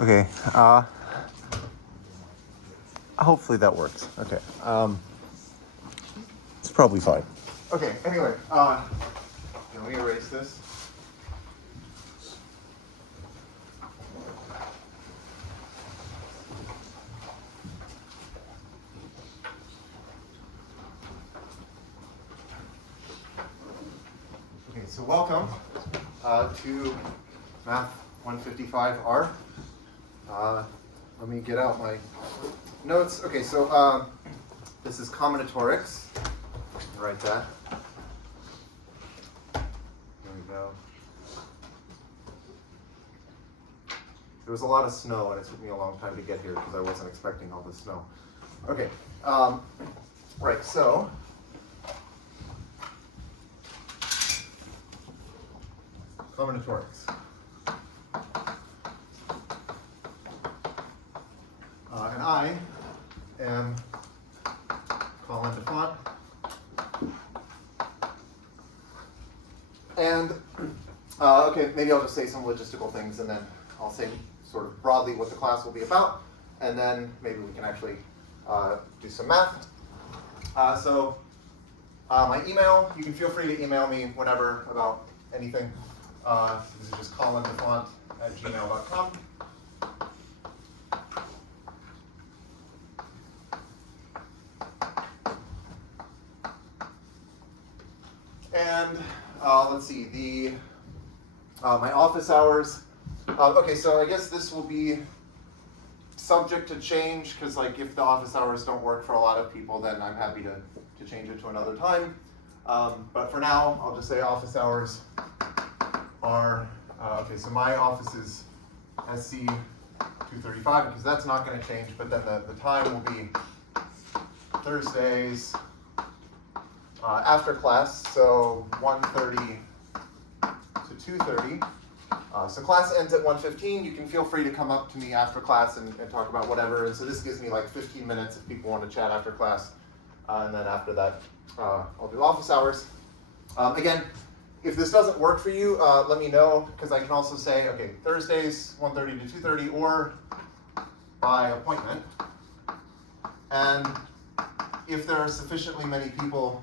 Okay, hopefully that works. Okay, it's probably fine. Okay, anyway, let me erase this. Okay, so welcome to Math 155R. Let me get out my notes. Okay, so this is combinatorics. Write that. There we go. There was a lot of snow, and it took me a long time to get here because I wasn't expecting all the snow. Okay, right, so combinatorics. And I am Colin DeFont. And, okay, maybe I'll just say some logistical things, and then I'll say sort of broadly what the class will be about, and then maybe we can actually do some math. So my email, you can feel free to email me whenever about anything. This is just colindefont@gmail.com. And let's see, my office hours. Okay, so I guess this will be subject to change, because like if the office hours don't work for a lot of people, then I'm happy to change it to another time. But for now, I'll just say office hours are, okay, so my office is SC 235, because that's not going to change, but then the time will be Thursdays after class, so 1:30 to 2:30. So class ends at 1:15. You can feel free to come up to me after class and talk about whatever. And so this gives me like 15 minutes if people want to chat after class. And then after that, I'll do office hours. Again, if this doesn't work for you, let me know, because I can also say, okay, Thursdays 1:30 to 2:30, or by appointment. And if there are sufficiently many people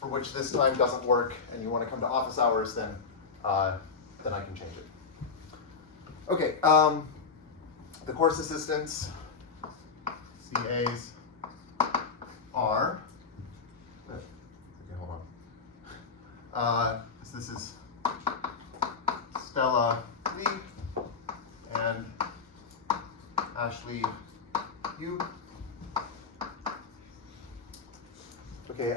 for which this time doesn't work and you want to come to office hours, then I can change it. Okay, the course assistants, CAs, are, okay, hold on. This is Stella Lee and Ashley Yu. Okay,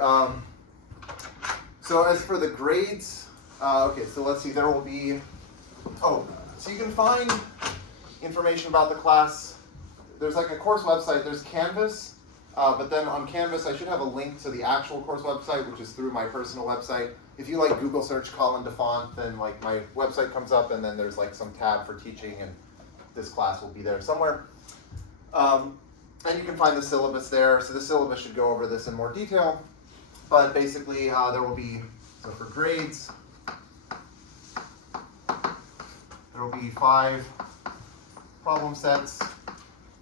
so as for the grades, okay, so let's see, there will be, so you can find information about the class. There's like a course website, there's Canvas, but then on Canvas I should have a link to the actual course website, which is through my personal website. If you like Google search Colin DeFont, then like my website comes up, and then there's like some tab for teaching, and this class will be there somewhere. And you can find the syllabus there, so the syllabus should go over this in more detail. But basically, there will be, so for grades, there will be 5 problem sets.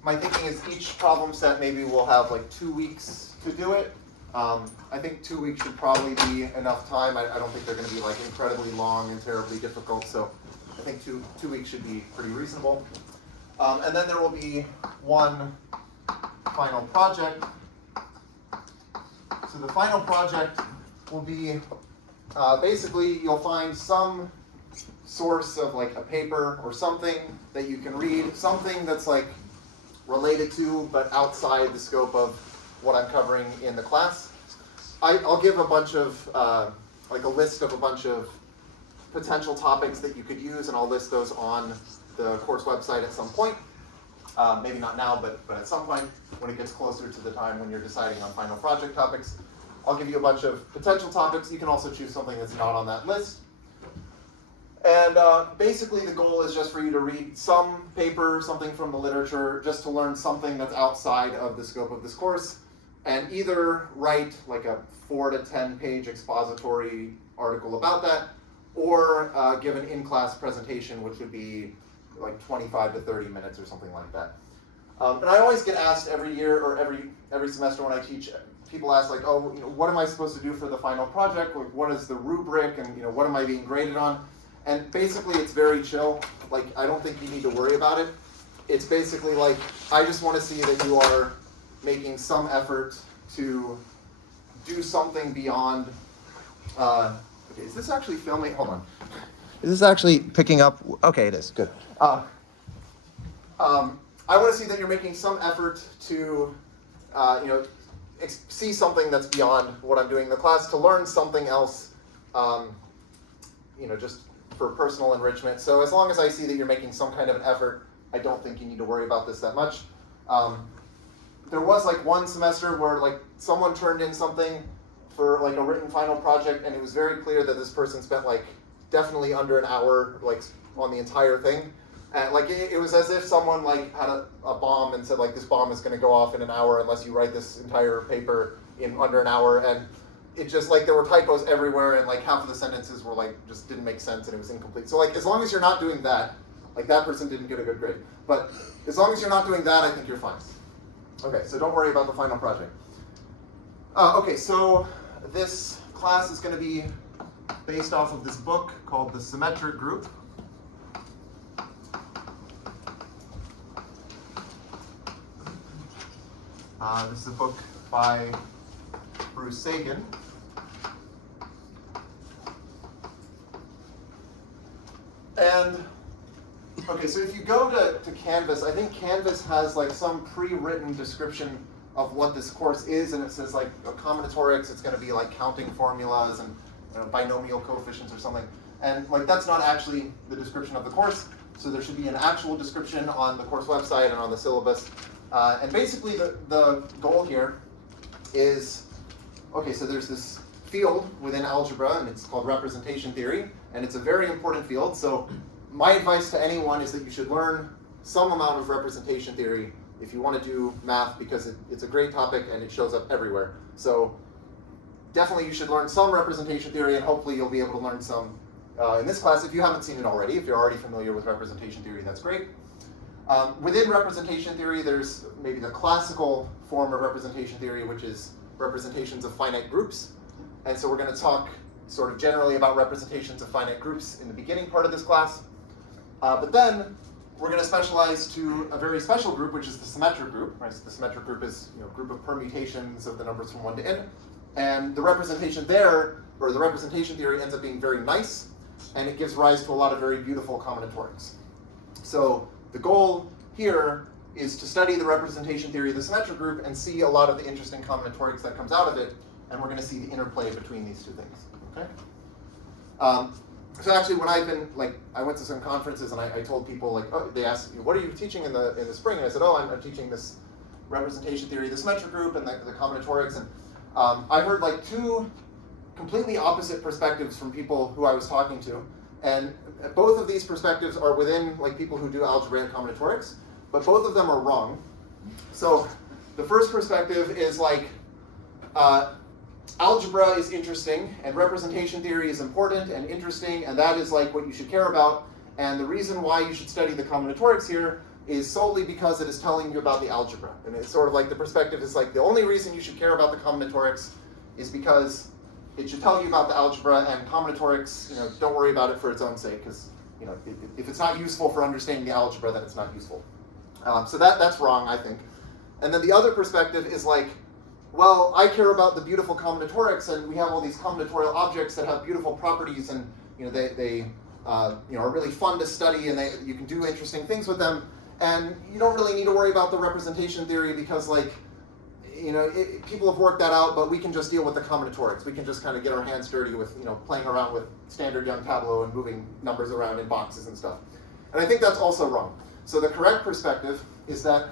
My thinking is each problem set maybe will have like 2 weeks to do it. I think 2 weeks should probably be enough time. I don't think they're going to be like incredibly long and terribly difficult, so I think two weeks should be pretty reasonable. And then there will be 1 final project. So the final project will be, basically you'll find some source of like a paper or something that you can read, something that's like related to but outside the scope of what I'm covering in the class. I'll give a bunch of, like a list of a bunch of potential topics that you could use, and I'll list those on the course website at some point. Maybe not now, but at some point when it gets closer to the time when you're deciding on final project topics. I'll give you a bunch of potential topics. You can also choose something that's not on that list. And basically the goal is just for you to read some paper, something from the literature, just to learn something that's outside of the scope of this course, and either write like a 4 to 10 page expository article about that, or give an in-class presentation, which would be like 25 to 30 minutes or something like that. And I always get asked every year or every semester when I teach, people ask like, oh, what am I supposed to do for the final project? Like, what is the rubric, and what am I being graded on? And basically, it's very chill. Like, I don't think you need to worry about it. It's basically like, I just want to see that you are making some effort to do something beyond. Okay, is this actually filming? Hold on. Is this actually picking up? Okay, it is. Good. I want to see that you're making some effort to, see something that's beyond what I'm doing in the class, to learn something else, just for personal enrichment. So as long as I see that you're making some kind of an effort, I don't think you need to worry about this that much. There was like one semester where like someone turned in something for like a written final project, and it was very clear that this person spent like definitely under an hour like on the entire thing. And like it was as if someone like had a bomb and said like, this bomb is going to go off in an hour unless you write this entire paper in under an hour. And it just like there were typos everywhere, and like half of the sentences were like just didn't make sense, and it was incomplete. So like as long as you're not doing that, like that person didn't get a good grade. But as long as you're not doing that, I think you're fine. Okay, so don't worry about the final project. Okay, so this class is going to be based off of this book called The Symmetric Group. This is a book by Bruce Sagan. And, okay, so if you go to Canvas, I think Canvas has like some pre-written description of what this course is, and it says like combinatorics, it's going to be like counting formulas and binomial coefficients or something. And like that's not actually the description of the course, so there should be an actual description on the course website and on the syllabus. And basically the goal here is, okay, so there's this field within algebra, and it's called representation theory, and it's a very important field. So my advice to anyone is that you should learn some amount of representation theory if you want to do math, because it's a great topic and it shows up everywhere. So definitely you should learn some representation theory, and hopefully you'll be able to learn some in this class if you haven't seen it already. If you're already familiar with representation theory, that's great. Within representation theory, there's maybe the classical form of representation theory, which is representations of finite groups. And so we're going to talk sort of generally about representations of finite groups in the beginning part of this class. But then we're going to specialize to a very special group, which is the symmetric group. Right? So the symmetric group is a group of permutations of the numbers from 1 to n. And the representation there, or the representation theory, ends up being very nice, and it gives rise to a lot of very beautiful combinatorics. So the goal here is to study the representation theory of the symmetric group and see a lot of the interesting combinatorics that comes out of it, and we're going to see the interplay between these two things. Okay. So actually, when I went to some conferences and I told people like, oh, they asked me, what are you teaching in the spring? And I said, oh, I'm teaching this representation theory of the symmetric group and the combinatorics. And I heard like two completely opposite perspectives from people who I was talking to. And both of these perspectives are within like people who do algebra and combinatorics, but both of them are wrong. So the first perspective is like, algebra is interesting, and representation theory is important and interesting, and that is like what you should care about. And the reason why you should study the combinatorics here is solely because it is telling you about the algebra. And it's sort of like the perspective is like the only reason you should care about the combinatorics is because it should tell you about the algebra, and combinatorics, don't worry about it for its own sake, because if it's not useful for understanding the algebra, then it's not useful. So that's wrong, I think. And then the other perspective is like, well, I care about the beautiful combinatorics, and we have all these combinatorial objects that have beautiful properties, and they are really fun to study, and you can do interesting things with them. And you don't really need to worry about the representation theory because, like, people have worked that out, but we can just deal with the combinatorics. We can just kind of get our hands dirty with playing around with standard Young Tableau and moving numbers around in boxes and stuff. And I think that's also wrong. So the correct perspective is that,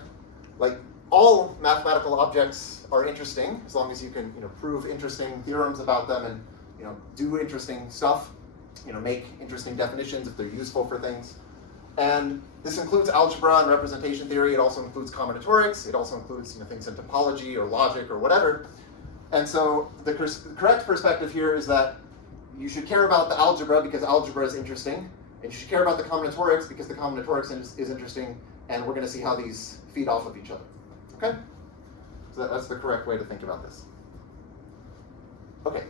like, all mathematical objects are interesting as long as you can prove interesting theorems about them and do interesting stuff, make interesting definitions if they're useful for things. And this includes algebra and representation theory. It also includes combinatorics. It also includes things in topology or logic or whatever. And so the correct perspective here is that you should care about the algebra because algebra is interesting, And you should care about the combinatorics because the combinatorics is interesting, and we're going to see how these feed off of each other. Okay? So that's the correct way to think about this. Okay.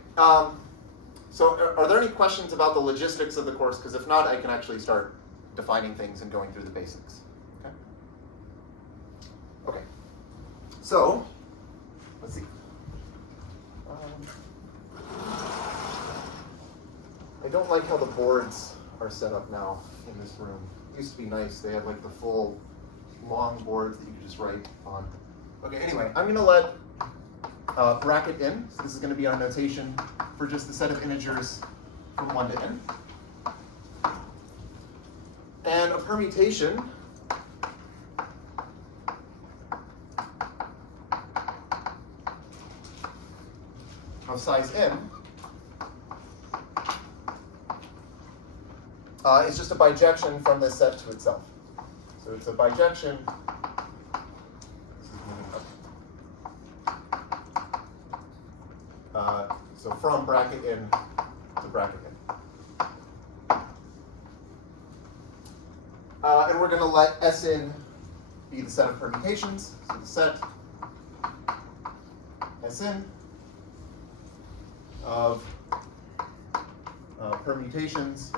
So are there any questions about the logistics of the course? Because if not, I can actually start defining things and going through the basics. Okay? Okay. So, let's see. I don't like how the boards are set up now in this room. It used to be nice. They had like the full long boards that you could just write on. Okay, anyway, I'm going to let bracket in. So this is going to be our notation for just the set of integers from 1 to n. And a permutation of size n is just a bijection from this set to itself. So it's a bijection. So from bracket in to bracket in. And we're going to let S in be the set of permutations. So the set S in of permutations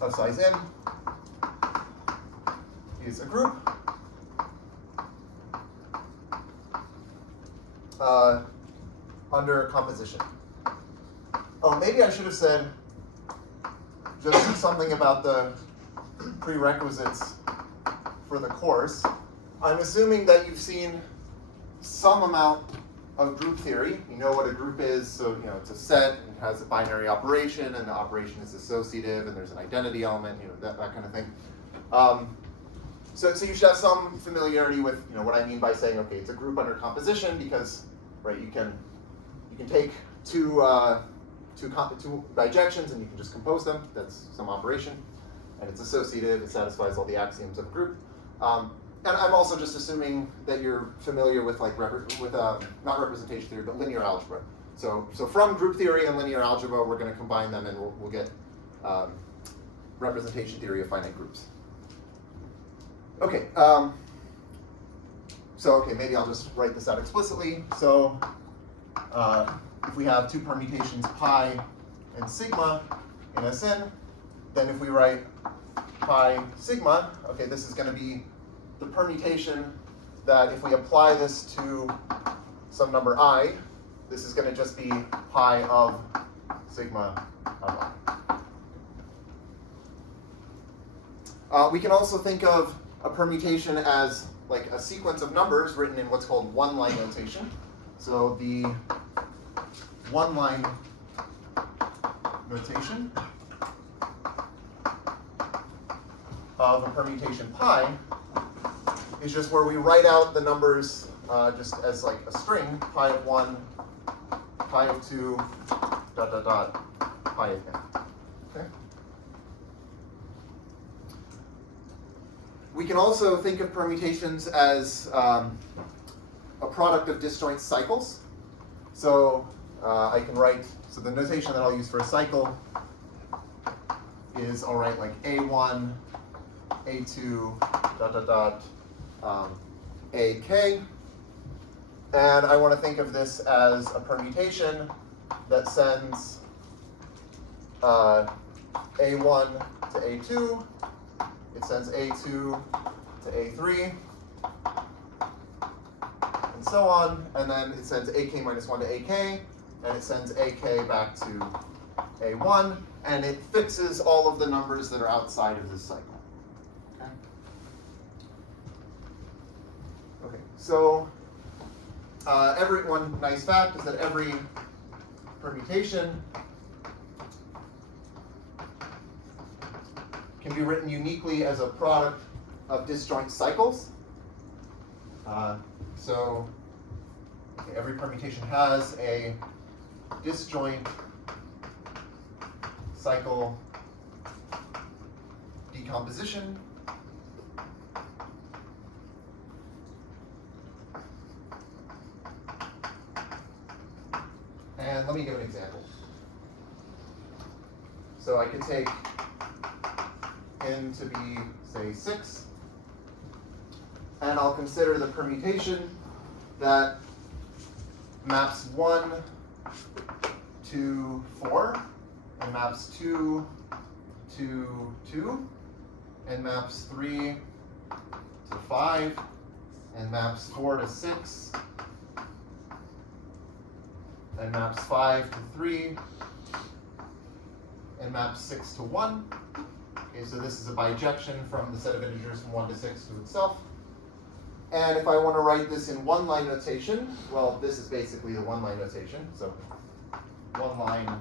of size n is a group under composition. Oh, maybe I should have said just something about the prerequisites for the course. I'm assuming that you've seen some amount of group theory. You know what a group is, so it's a set and has a binary operation, and the operation is associative, and there's an identity element, that kind of thing. So you should have some familiarity with what I mean by saying, okay, it's a group under composition, because you can take two bijections and you can just compose them. That's some operation, and it's associative. It satisfies all the axioms of a group. And I'm also just assuming that you're familiar with not representation theory, but linear algebra. So from group theory and linear algebra, we're going to combine them, and we'll get representation theory of finite groups. Okay. Okay, maybe I'll just write this out explicitly. So if we have two permutations pi and sigma in Sn, then if we write pi sigma, okay, this is going to be the permutation that if we apply this to some number I, this is going to just be pi of sigma of I. We can also think of a permutation as like a sequence of numbers written in what's called one-line notation. So the one-line notation of a permutation pi is just where we write out the numbers just as like a string, pi of 1, pi of 2, ... pi of n. Okay. We can also think of permutations as a product of disjoint cycles. So I can write, so the notation that I'll use for a cycle is I'll write like A1, A2, ... AK. And I want to think of this as a permutation that sends A1 to A2, it sends A2 to A3, and so on, and then it sends AK minus 1 to AK, and it sends AK back to A1, and it fixes all of the numbers that are outside of this cycle. Okay, so one nice fact is that every permutation can be written uniquely as a product of disjoint cycles. Every permutation has a disjoint cycle decomposition. And let me give an example. So I could take n to be, say, 6, and I'll consider the permutation that maps 1 to 4, and maps 2 to 2, and maps 3 to 5, and maps 4 to 6, and maps 5 to 3, and maps 6 to 1. Okay, so this is a bijection from the set of integers from 1 to 6 to itself. And if I want to write this in one-line notation, well, this is basically the one-line notation. So one line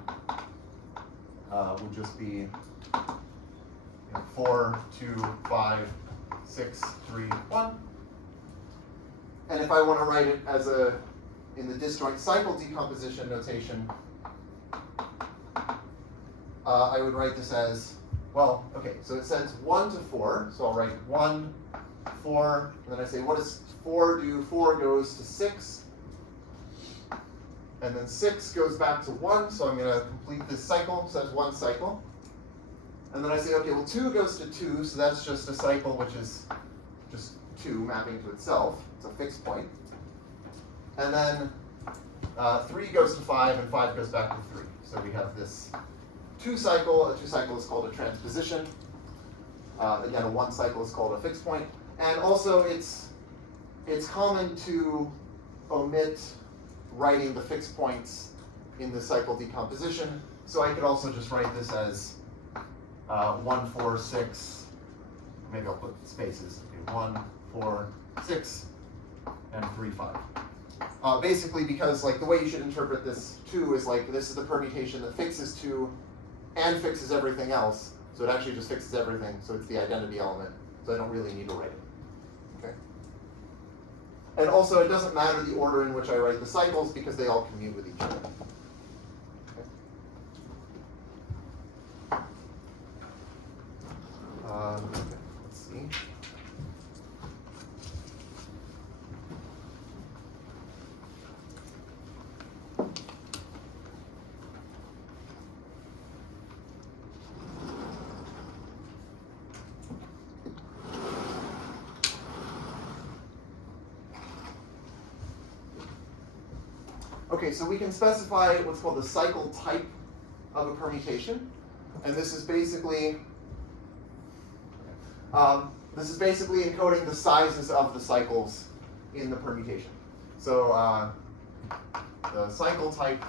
would just be 4, 2, 5, 6, 3, 1. And if I want to write it as in the disjoint cycle decomposition notation, I would write this as, well, okay, so it says 1 to 4, so I'll write 1, 4, and then I say, what does 4 do? 4 goes to 6, and then 6 goes back to 1, so I'm going to complete this cycle, so that's one cycle. And then I say, okay, well, 2 goes to 2, so that's just a cycle which is just 2 mapping to itself. It's a fixed point. And then 3 goes to 5, and 5 goes back to 3. So we have this 2 cycle. A 2 cycle is called a transposition. Again, a 1 cycle is called a fixed point. And also, it's common to omit writing the fixed points in the cycle decomposition. So I could also just write this as 1, 4, 6. Maybe I'll put spaces. Okay, 1, 4, 6, and 3, 5. Basically, because like the way you should interpret this 2 is like this is the permutation that fixes 2 and fixes everything else. So it actually just fixes everything. So it's the identity element. So I don't really need to write it. Okay. And also, it doesn't matter the order in which I write the cycles because they all commute with each other. Okay. Let's see. Okay, so we can specify what's called the cycle type of a permutation, and this is basically encoding the sizes of the cycles in the permutation. So the cycle type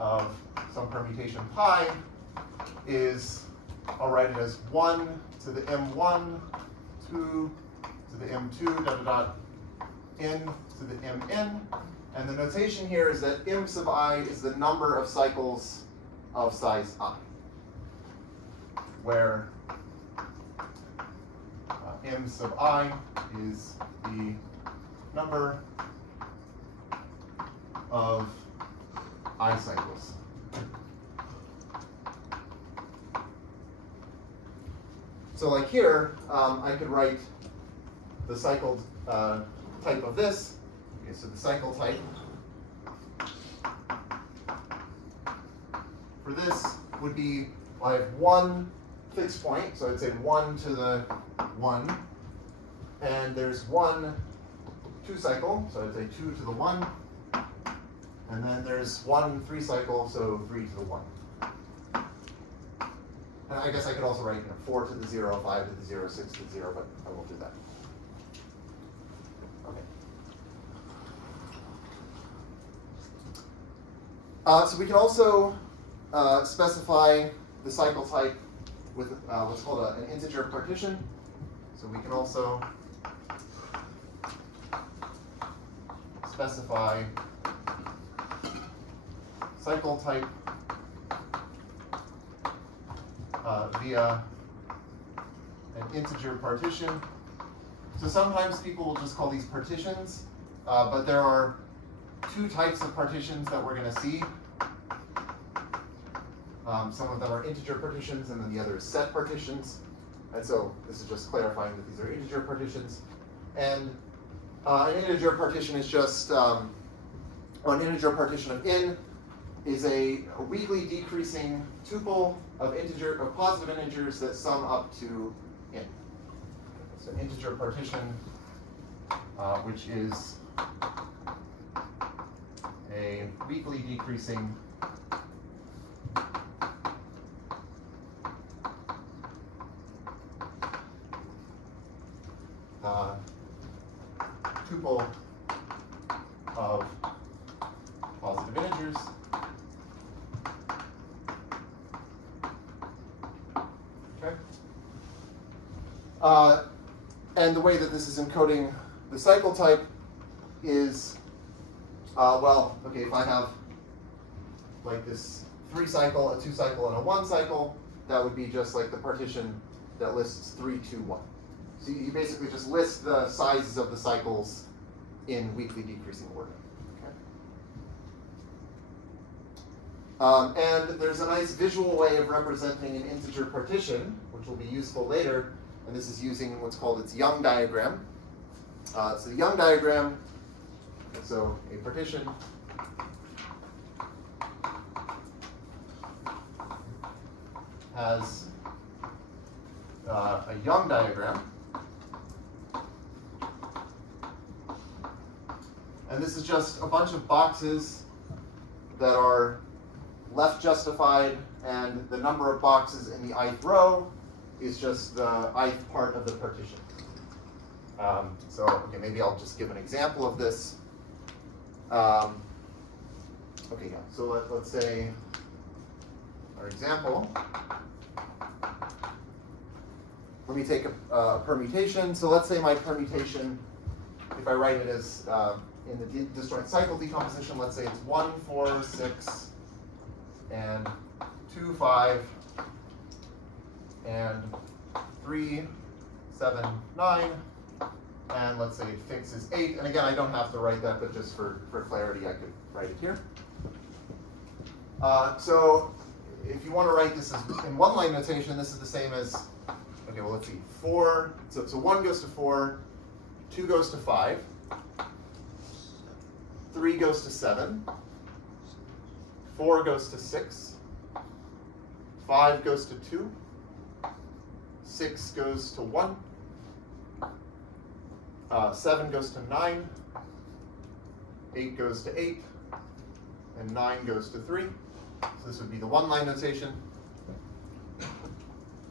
of some permutation pi is, I'll write it as 1 to the m1, 2 to the m2, dot, dot, dot, n to the mn. And the notation here is that m sub I is the number of cycles of size I, where m sub I is the number of I cycles. So like here, I could write the cycle type of this. Okay, so the cycle type for this would be, well, I have one fixed point, so I'd say 1 to the 1, and there's 1 2 cycle, so I'd say 2 to the 1, and then there's 1 3 cycle, so 3 to the 1. And I guess I could also write 4 to the 0, 5 to the 0, 6 to the 0, but I won't do that. Okay. So we can also specify the cycle type with what's called an integer partition. So we can also specify cycle type via an integer partition. So sometimes people will just call these partitions, but there are 2 types of partitions that we're going to see. Some of them are integer partitions, and then the other is set partitions. And so this is just clarifying that these are integer partitions. And An integer partition is just, an integer partition of n is a weakly decreasing tuple of positive integers that sum up to n. So integer partition, which is a weakly decreasing tuple of positive integers. Okay. And the way that this is encoding the cycle type is, well, okay, if I have like this 3 cycle, a 2 cycle, and a 1 cycle, that would be just like the partition that lists 3, 2, 1. So you basically just list the sizes of the cycles in weakly decreasing order. Okay. And there's a nice visual way of representing an integer partition, which will be useful later, and this is using what's called its Young diagram. So the Young diagram, so a partition has a Young diagram. And this is just a bunch of boxes that are left justified, and the number of boxes in the ith row is just the ith part of the partition. So, okay, maybe I'll just give an example of this. Okay, yeah, so let's say our example. Let me take a permutation. So let's say my permutation, if I write it as in the disjoint cycle decomposition, let's say it's 1, 4, 6, and 2, 5, and 3, 7, 9, and let's say it fixes 8. And again, I don't have to write that, but just for clarity, I could write it here. So if you want to write this as in one-line notation, this is the same as, okay, well, let's see, 4, so 1 goes to 4, 2 goes to 5, 3 goes to 7, 4 goes to 6, 5 goes to 2, 6 goes to 1, 7 goes to 9, 8 goes to 8, and 9 goes to 3. So this would be the one-line notation.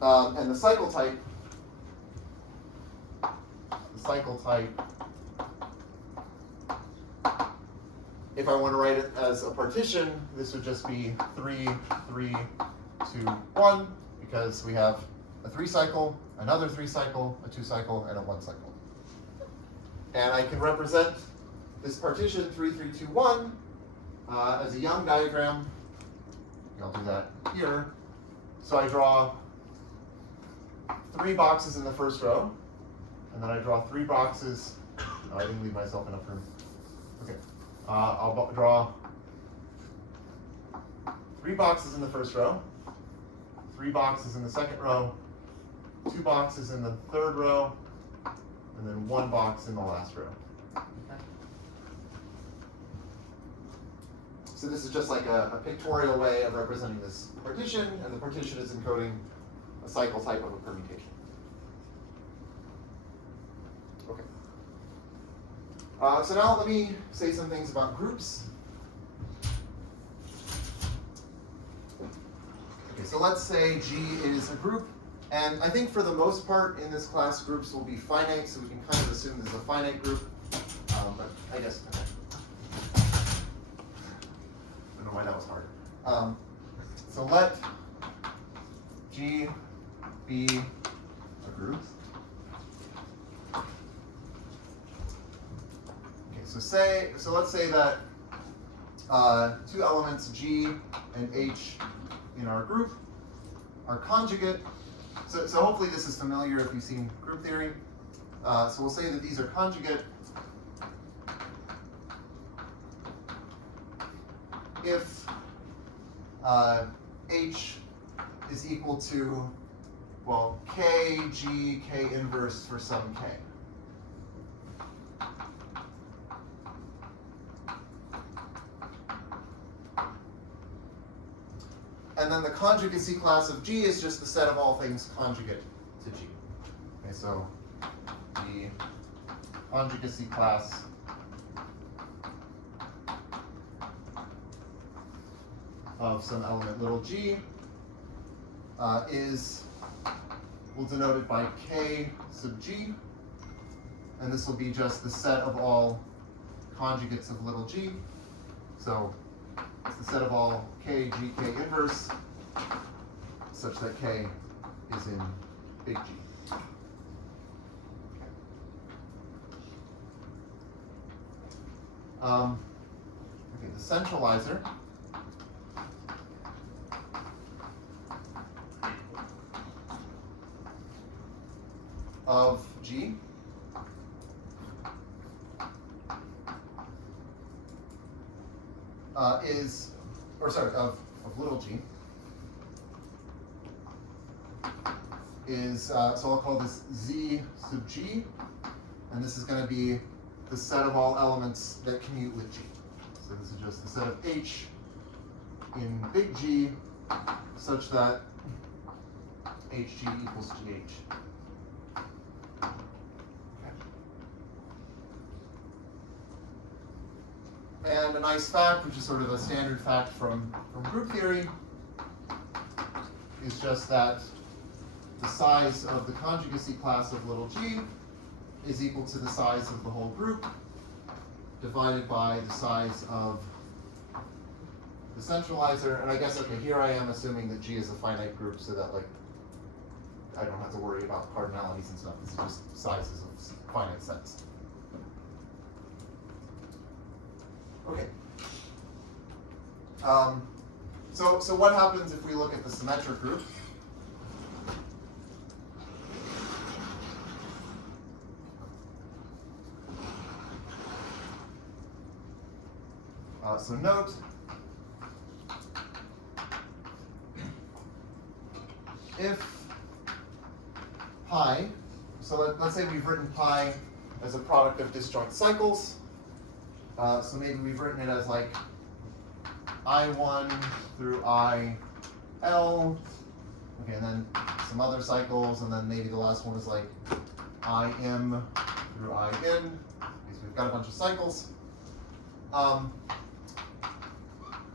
And the cycle type if I want to write it as a partition, this would just be 3, 3, 2, 1, because we have a 3 cycle, another 3 cycle, a 2 cycle, and a 1 cycle. And I can represent this partition 3, 3, 2, 1 as a Young diagram. I'll do that here. So I draw 3 boxes in the first row, and then I draw 3 boxes. Oh, I didn't leave myself enough room. Okay. I'll draw 3 boxes in the first row, 3 boxes in the second row, 2 boxes in the third row, and then 1 box in the last row. Okay. So this is just like a pictorial way of representing this partition, and the partition is encoding a cycle type of a permutation. Okay. So now let me say some things about groups. Okay, so let's say G is a group, and I think for the most part in this class, groups will be finite, so we can kind of assume this is a finite group. But I guess, okay. I don't know why that was hard. So let G be a group. So let's say that 2 elements G and H in our group are conjugate. So hopefully this is familiar if you've seen group theory. So we'll say that these are conjugate if H is equal to, well, K, G, K inverse for some K. And then the conjugacy class of G is just the set of all things conjugate to G. Okay, so the conjugacy class of some element little g we'll denote it by K sub G, and this will be just the set of all conjugates of little g. So it's the set of all K, G, K inverse, such that K is in big G. Okay, the centralizer of G of little g is, so I'll call this Z sub G, and this is going to be the set of all elements that commute with G. So this is just the set of H in big G such that HG equals GH. And a nice fact, which is sort of a standard fact from group theory, is just that the size of the conjugacy class of little g is equal to the size of the whole group divided by the size of the centralizer. And I guess, okay, here I am assuming that G is a finite group so that, like, I don't have to worry about cardinalities and stuff. This is just sizes of finite sets. Okay. So what happens if we look at the symmetric group? So note, if pi, so let's say we've written pi as a product of disjoint cycles. So maybe we've written it as like I1 through IL, okay, and then some other cycles, and then maybe the last one is like IM through IN, okay, so we've got a bunch of cycles.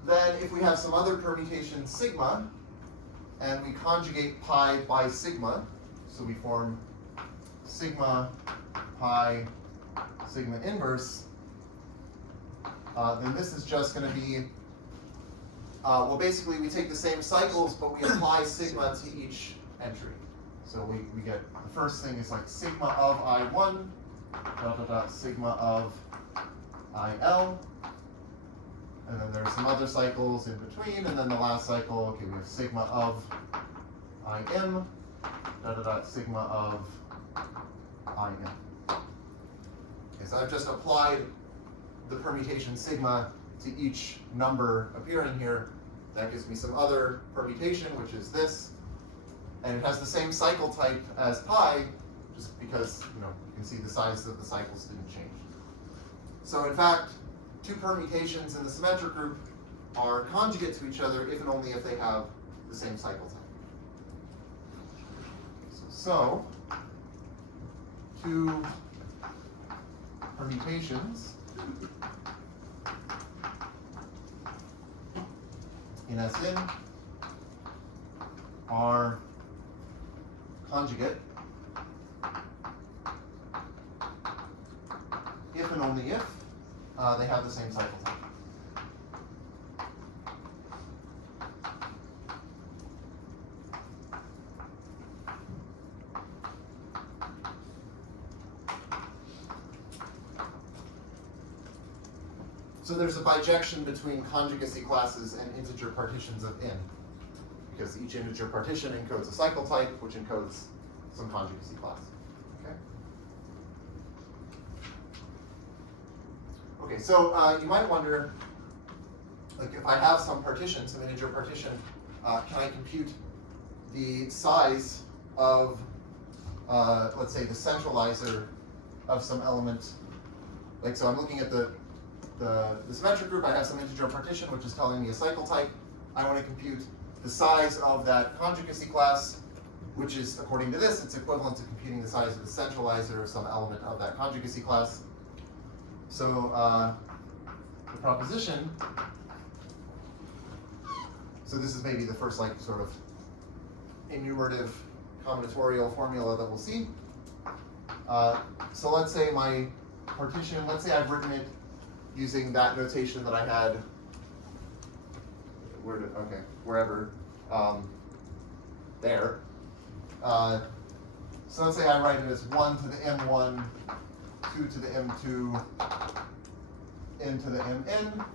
Then if we have some other permutation sigma, and we conjugate pi by sigma, so we form sigma pi sigma inverse, then this is just going to be, well, basically we take the same cycles, but we apply sigma to each entry. So we get, the first thing is like sigma of I1, sigma of IL, and then there's some other cycles in between, and then the last cycle, okay, we have sigma of IM, sigma of IN. Okay, so I've just applied the permutation sigma to each number appearing here. That gives me some other permutation, which is this, and it has the same cycle type as pi, just because, you can see the size of the cycles didn't change. So in fact, two permutations in the symmetric group are conjugate to each other if and only if they have the same cycle type. So two permutations in Sn are conjugate if and only if they have the same cycle type. So there's a bijection between conjugacy classes and integer partitions of n, because each integer partition encodes a cycle type, which encodes some conjugacy class. Okay, so you might wonder, like, if I have some partition, some integer partition, can I compute the size of, let's say, the centralizer of some element? Like, so I'm looking at the symmetric group. I have some integer partition, which is telling me a cycle type. I want to compute the size of that conjugacy class, which is, according to this, it's equivalent to computing the size of the centralizer of some element of that conjugacy class. So the proposition, so this is maybe the first like sort of enumerative combinatorial formula that we'll see. So let's say my partition, let's say I've written it using that notation that I had, wherever, there. So let's say I write it as 1 to the m1, 2 to the m2, n to the mn.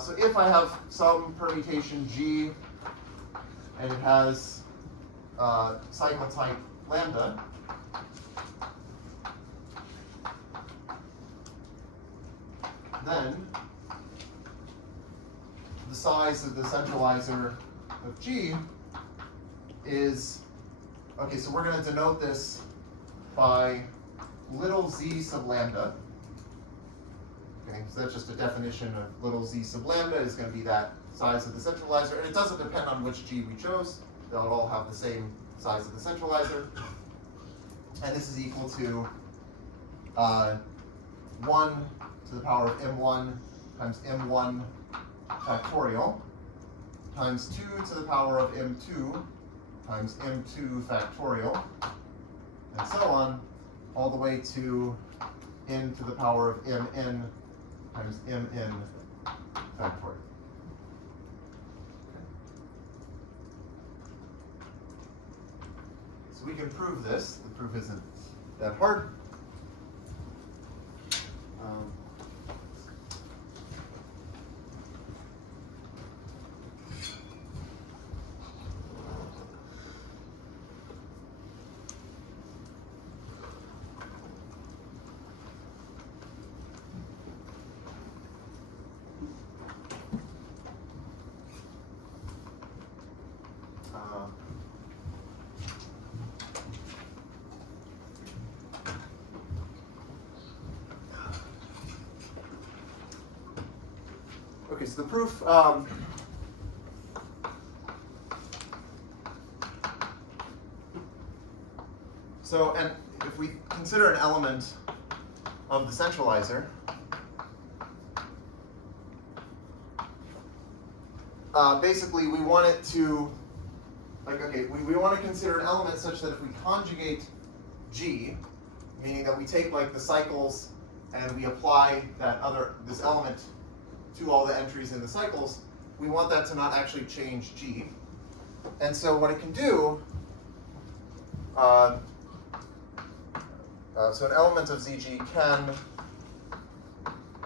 So if I have some permutation G and it has cycle type lambda, then the size of the centralizer of G is, okay, so we're going to denote this by little z sub lambda. Okay, so that's just a definition of little z sub lambda is going to be that size of the centralizer, and it doesn't depend on which G we chose. They'll all have the same size of the centralizer. And this is equal to 1 to the power of m1 times m1 factorial times 2 to the power of m2 times m2 factorial, and so on, all the way to n to the power of mn times mn factorial. So we can prove this. The proof isn't that hard. Okay, so the proof, so, and if we consider an element of the centralizer, basically we want it to, like, okay, we want to consider an element such that if we conjugate G, meaning that we take like the cycles and we apply this element to all the entries in the cycles, we want that to not actually change G. And so what it can do, so an element of ZG can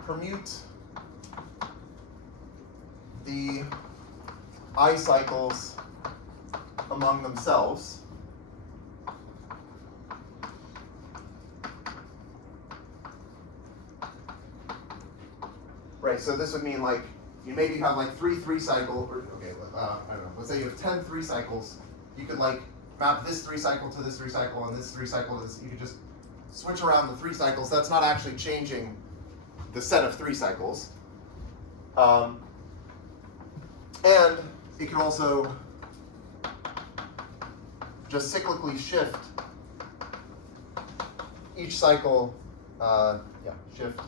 permute the I cycles among themselves. Right, so this would mean like, you maybe have like 3 cycle, or okay, I don't know, let's say you have 10 3 cycles, you could like map this 3 cycle to this 3 cycle and this 3 cycle to this, you could just switch around the 3 cycles. That's not actually changing the set of 3 cycles. And it can also just cyclically shift each cycle, shift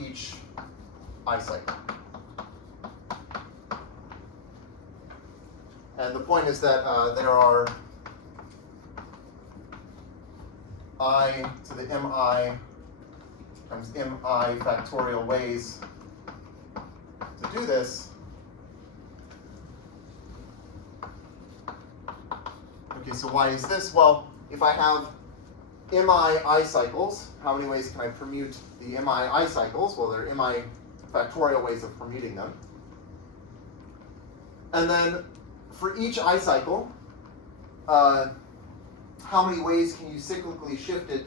each I cycle. And the point is that there are I to the mi times mi factorial ways to do this. Okay, so why is this? Well, if I have mi I cycles, how many ways can I permute the mi I cycles? Well, there are mi factorial ways of permuting them. And then for each I cycle, how many ways can you cyclically shift it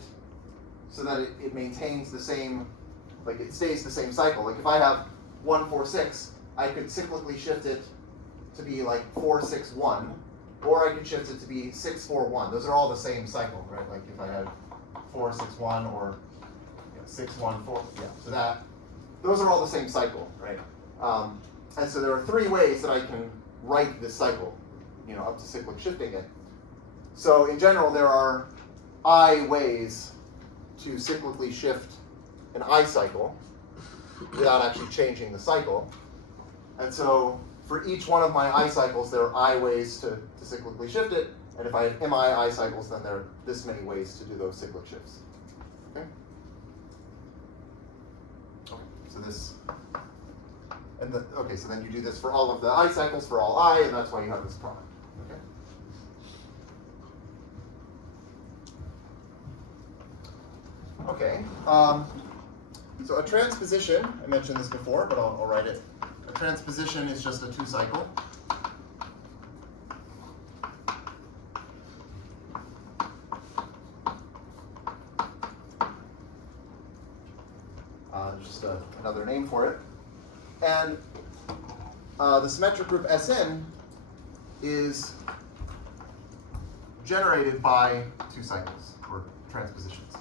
so that it maintains the same, like it stays the same cycle? Like if I have 1, 4, 6, I could cyclically shift it to be like 4, 6, 1, or I could shift it to be 6, 4, 1. Those are all the same cycle, right? Like if I had 4, 6, 1, or 6, 1, 4, yeah. So that those are all the same cycle, right? And so there are three ways that I can write this cycle, up to cyclic shifting it. So in general, there are I ways to cyclically shift an I cycle without actually changing the cycle. And so for each one of my I cycles, there are I ways to cyclically shift it. And if I have mi I cycles, then there are this many ways to do those cyclic shifts. Okay? Okay, so this, so then you do this for all of the I cycles for all I, and that's why you have this product. Okay. So a transposition, I mentioned this before, but I'll write it. A transposition is just a two cycle. Just another name for it. And the symmetric group Sn is generated by two cycles, or transpositions.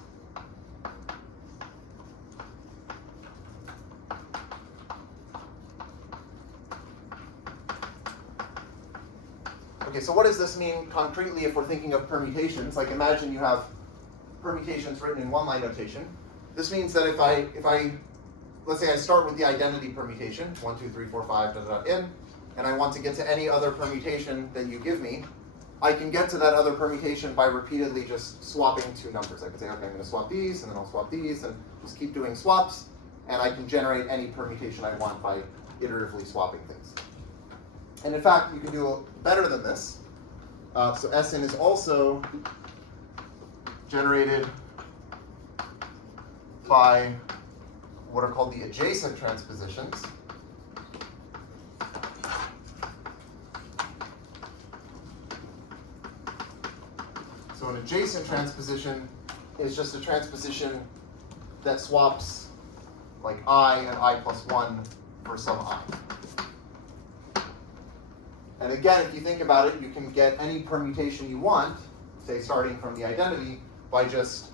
Okay, so what does this mean concretely if we're thinking of permutations? Like imagine you have permutations written in one-line notation. This means that if I let's say I start with the identity permutation, 1, 2, 3, 4, 5, in, and I want to get to any other permutation that you give me, I can get to that other permutation by repeatedly just swapping two numbers. I can say, okay, I'm going to swap these, and then I'll swap these, and just keep doing swaps, and I can generate any permutation I want by iteratively swapping things. And in fact, you can do better than this. So Sn is also generated by what are called the adjacent transpositions. So an adjacent transposition is just a transposition that swaps like I and I plus 1 for some I. And again, if you think about it, you can get any permutation you want, say starting from the identity, by just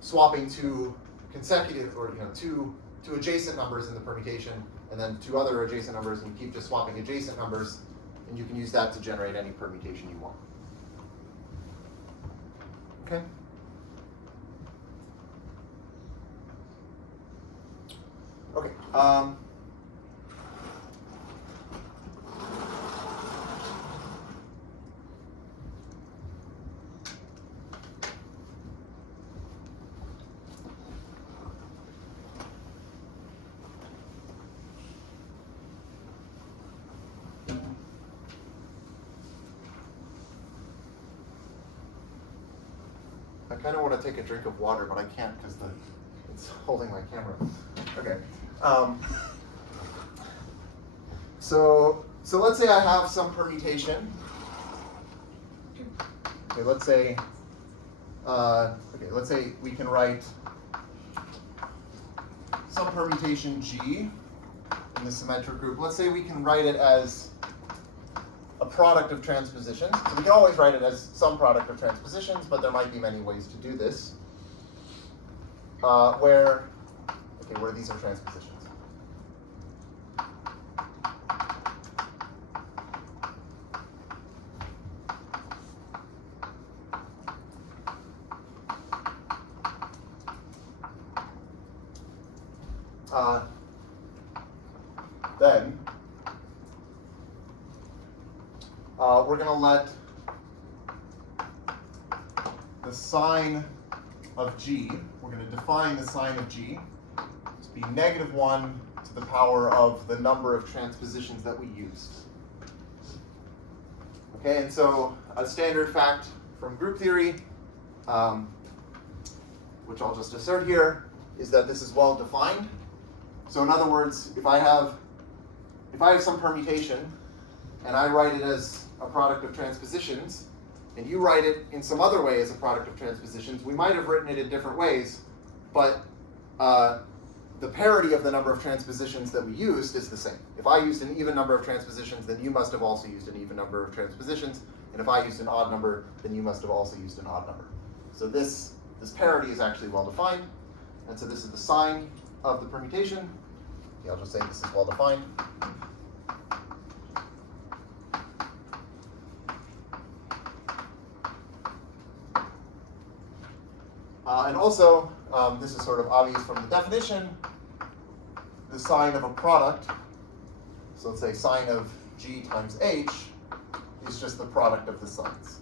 swapping two consecutive, or two adjacent numbers in the permutation, and then two other adjacent numbers, and you keep just swapping adjacent numbers, and you can use that to generate any permutation you want. Okay? Okay. I kind of want to take a drink of water, but I can't because it's holding my camera. Okay. So let's say I have some permutation. Okay, let's say we can write some permutation G in the symmetric group. Let's say we can write it as a product of transpositions. So we can always write it as some product of transpositions, but there might be many ways to do this. Where these are transpositions. Then we're going to let the sign of G, we're going to define the sign of G to be -1 to the power of the number of transpositions that we used. Okay, and so a standard fact from group theory, which I'll just assert here, is that this is well defined. So in other words, if I have some permutation and I write it as a product of transpositions, and you write it in some other way as a product of transpositions, we might have written it in different ways, but the parity of the number of transpositions that we used is the same. If I used an even number of transpositions, then you must have also used an even number of transpositions, and if I used an odd number, then you must have also used an odd number. So this parity is actually well defined, and so this is the sign of the permutation, I'll just say this is well defined. And also, this is sort of obvious from the definition, the sign of a product, so let's say sine of g times h, is just the product of the signs.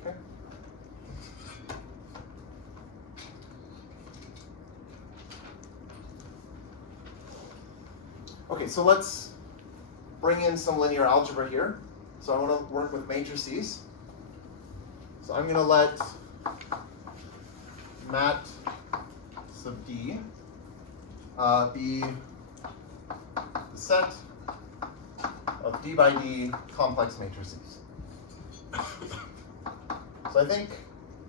Okay. Okay, so let's bring in some linear algebra here. So I want to work with matrices. So I'm going to let mat sub D be the set of D by D complex matrices. So I think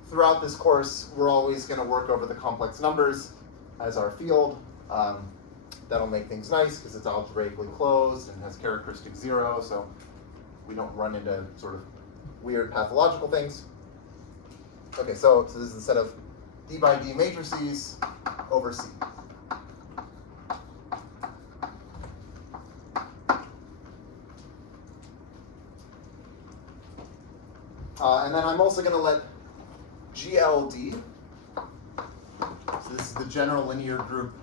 throughout this course, we're always going to work over the complex numbers as our field. That'll make things nice because it's algebraically closed and has characteristic 0, so we don't run into sort of weird pathological things. Okay, so this is the set of D by D matrices over C. And then I'm also going to let GLD, so this is the general linear group,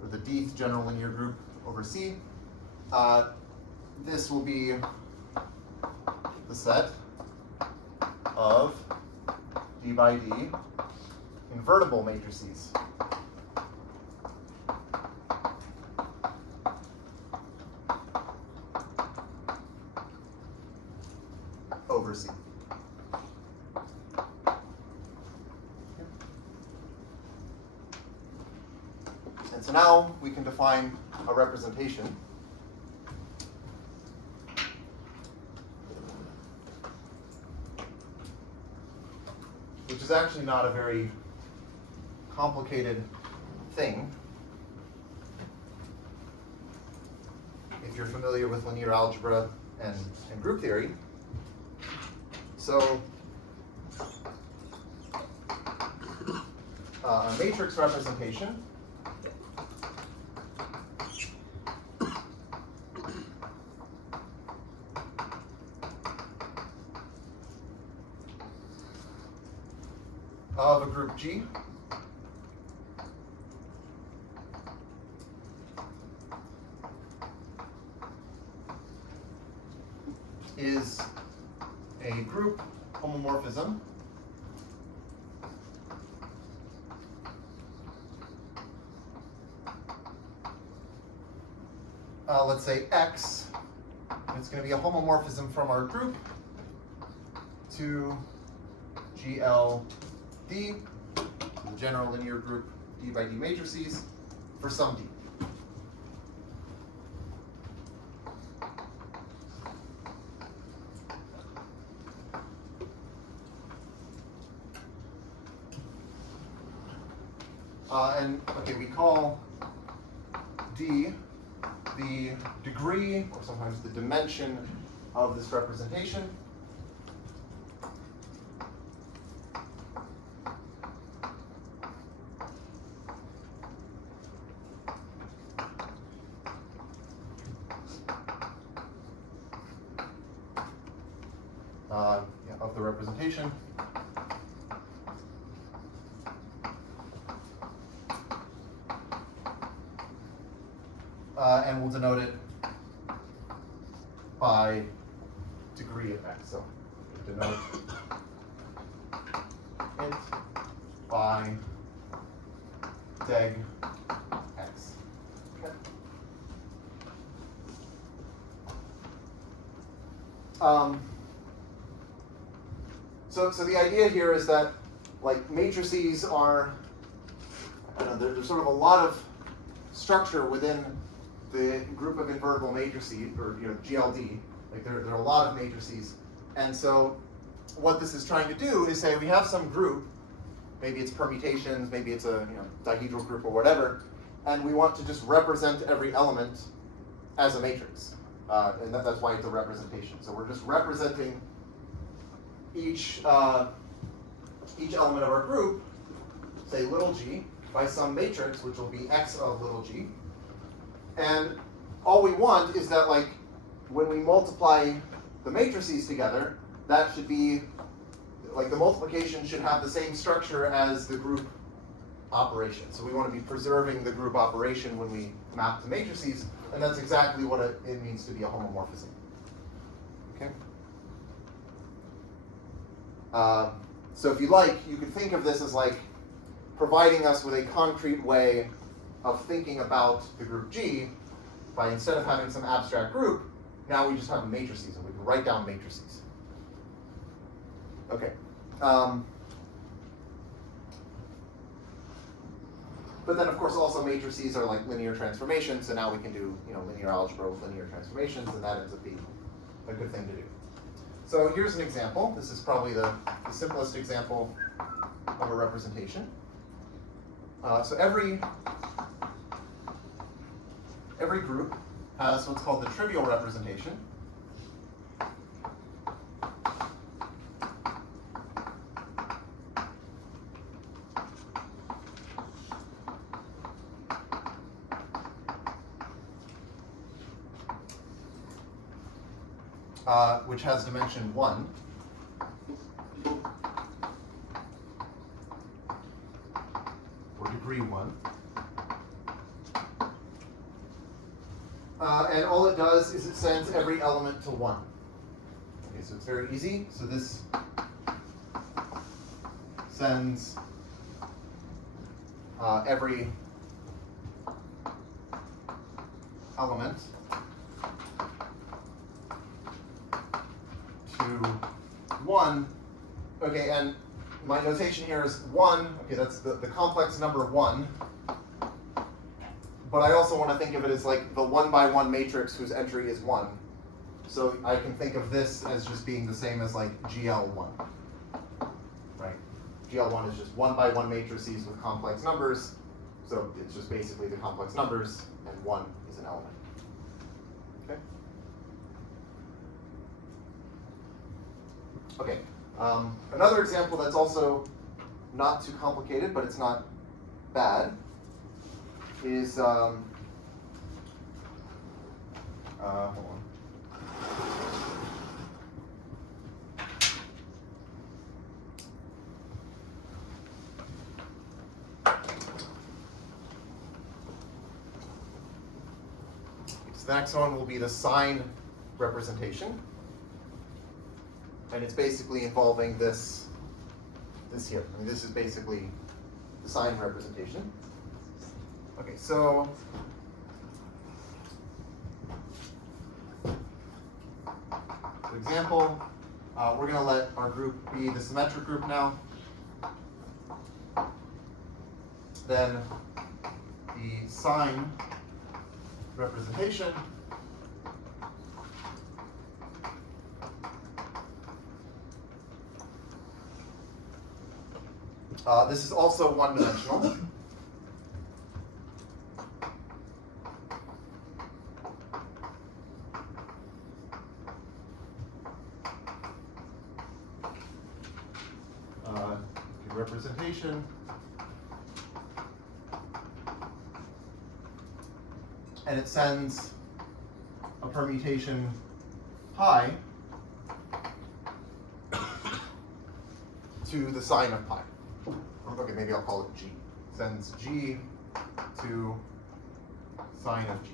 or the Dth general linear group over C. This will be the set of D by D invertible matrices over C. And so now we can define a representation which is actually not a very complicated thing if you're familiar with linear algebra and group theory. So a matrix representation of a group G is a group homomorphism let's say X, it's going to be a homomorphism from our group to GL D, the general linear group D by D matrices, for some D. And okay, we call D the degree, or sometimes the dimension, of this representation. Of the representation. And we'll denote it by degree of X. So denote int by deg X. Okay. So the idea here is that, like, matrices are, I don't know, there's sort of a lot of structure within the group of invertible matrices, or GLD. Like there are a lot of matrices, and so what this is trying to do is say we have some group, maybe it's permutations, maybe it's a dihedral group or whatever, and we want to just represent every element as a matrix, and that's why it's a representation. So we're just representing each element of our group, say little g, by some matrix, which will be x of little g. And all we want is that, like, when we multiply the matrices together, that should be, like, the multiplication should have the same structure as the group operation. So we want to be preserving the group operation when we map the matrices, and that's exactly what it means to be a homomorphism. Okay. So if you like, you could think of this as like providing us with a concrete way of thinking about the group G by, instead of having some abstract group, now we just have matrices, and we can write down matrices. Okay. But then, of course, also matrices are like linear transformations, so now we can do, linear algebra with linear transformations, and that ends up being a good thing to do. So here's an example. This is probably the simplest example of a representation. So every group has what's called the trivial representation. Which has dimension 1. Or degree 1. And all it does is it sends every element to 1. Okay, so it's very easy. So this sends every element to 1. Okay, and my notation here is 1. Okay, that's the complex number 1. But I also want to think of it as like the 1 by 1 matrix whose entry is 1. So I can think of this as just being the same as like GL1. Right? GL1 is just 1 by 1 matrices with complex numbers. So it's just basically the complex numbers, and 1 is an element. Okay? Okay. Another example that's also not too complicated, but it's not bad, is hold on. So the next one will be the sign representation. And it's basically involving this here. I mean, this is basically the sign representation. Okay, so for example, we're going to let our group be the symmetric group now. Then the sign representation this is also one-dimensional. Representation. And it sends a permutation pi to the sign of pi. Okay, maybe I'll call it G. Sends G to sign of G.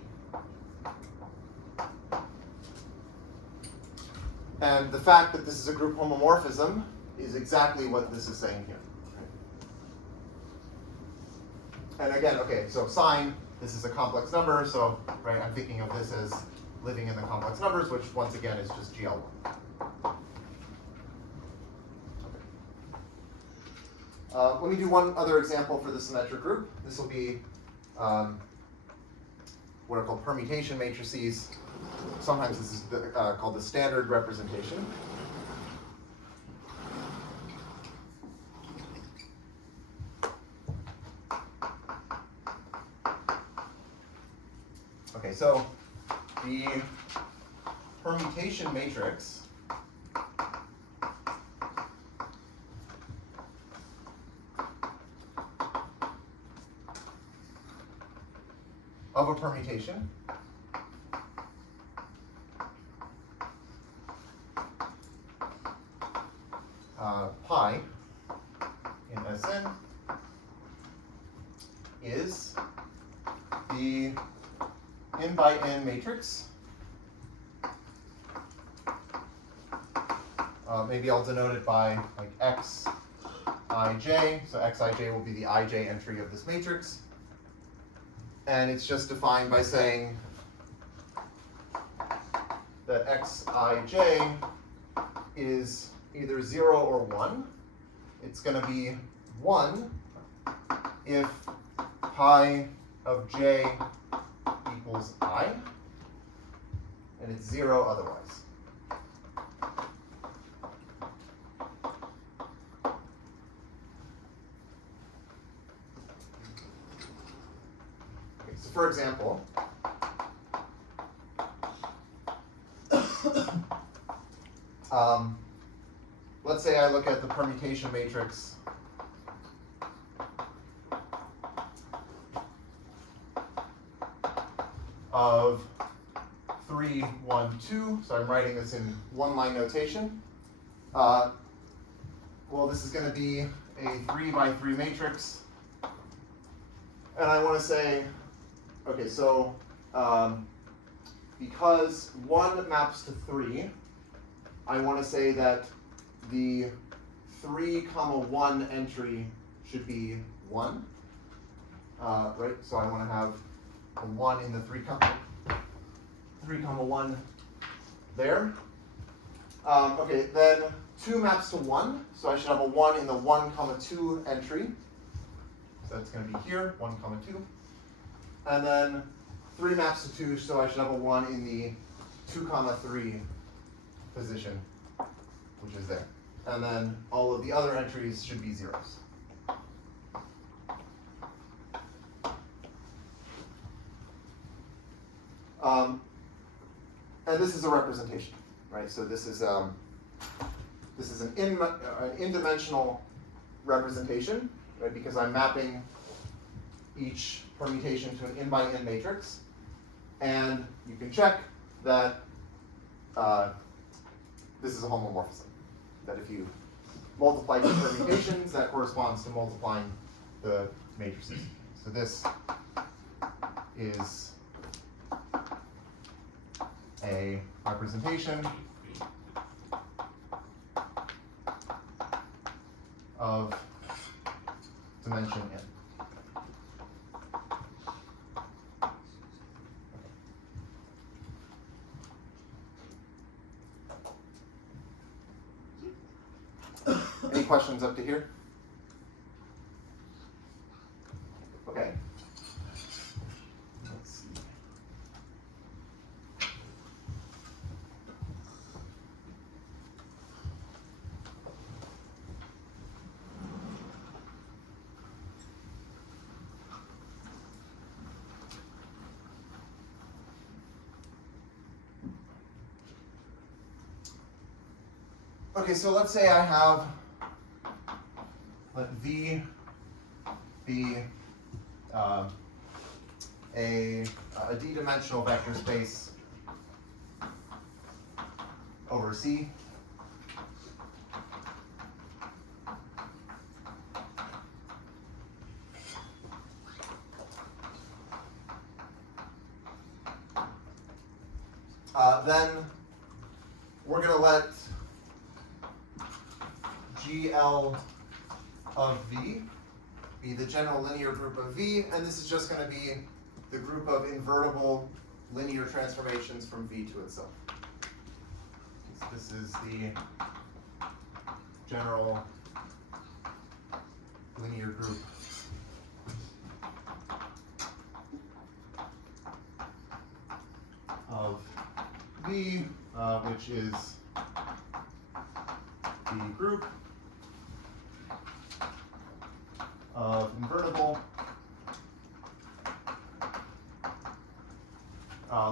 And the fact that this is a group homomorphism is exactly what this is saying here. And again, okay, so sign, this is a complex number, so right, I'm thinking of this as living in the complex numbers, which once again is just GL1. Okay. Let me do one other example for the symmetric group. This will be what are called permutation matrices. Sometimes this is called the standard representation. Okay, so the permutation matrix of a permutation pi in Sn is the n by n matrix. Maybe I'll denote it by like xij. So xij will be the ij entry of this matrix. And it's just defined by saying that xij is either 0 or 1. It's going to be 1 if pi of j equals I, and it's 0 otherwise. Okay, so for example, let's say I look at the permutation matrix of 3, 1, 2. So I'm writing this in one-line notation. Well, this is going to be a 3 by 3 matrix. And I want to say, okay, so because 1 maps to 3, I want to say that the 3, 1 entry should be 1. Right? So I want to have a 1 in the 3, 1 there. Okay, then 2 maps to 1, so I should have a 1 in the 1, 2 entry. So that's going to be here, 1, 2. And then 3 maps to 2, so I should have a 1 in the 2, 3 position, which is there. And then all of the other entries should be zeros. And this is a representation, right? So this is an in-dimensional representation, right? Because I'm mapping each permutation to an n by n matrix, and you can check that this is a homomorphism. That if you multiply two permutations, that corresponds to multiplying the matrices. So this is a representation of dimension n. Any questions up to here? Okay. Let's see. Okay, so let's say I have, let V be a d-dimensional vector space over C. Then we're going to let GL of V be the general linear group of V, and this is just going to be the group of invertible linear transformations from V to itself. So this is the general linear group of V, which is the group of invertible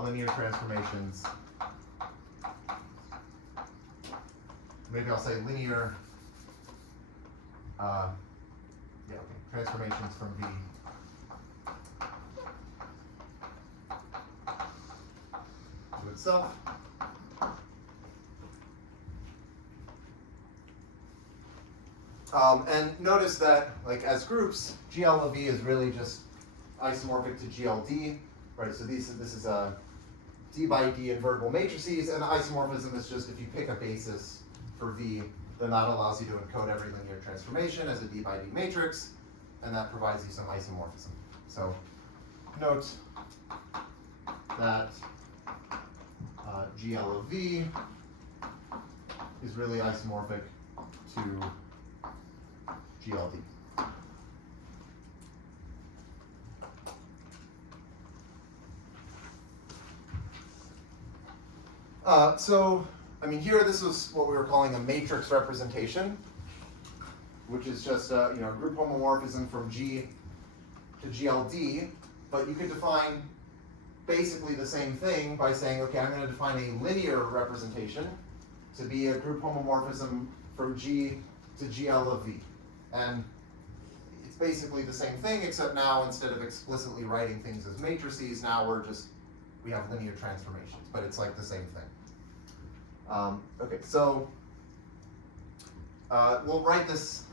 linear transformations. Maybe I'll say linear, transformations from V itself. And notice that, like as groups, GL of V is really just isomorphic to GLD, right? So this is a D by D invertible matrices, and the isomorphism is just if you pick a basis for V, then that allows you to encode every linear transformation as a D by D matrix, and that provides you some isomorphism. So note that GL of V is really isomorphic to GLD. So, I mean, here this was what we were calling a matrix representation, which is just a group homomorphism from G to GLD, but you could define basically the same thing by saying, okay, I'm going to define a linear representation to be a group homomorphism from G to GL of V. And it's basically the same thing, except now instead of explicitly writing things as matrices, now we have linear transformations, but it's like the same thing. Okay, so we'll write this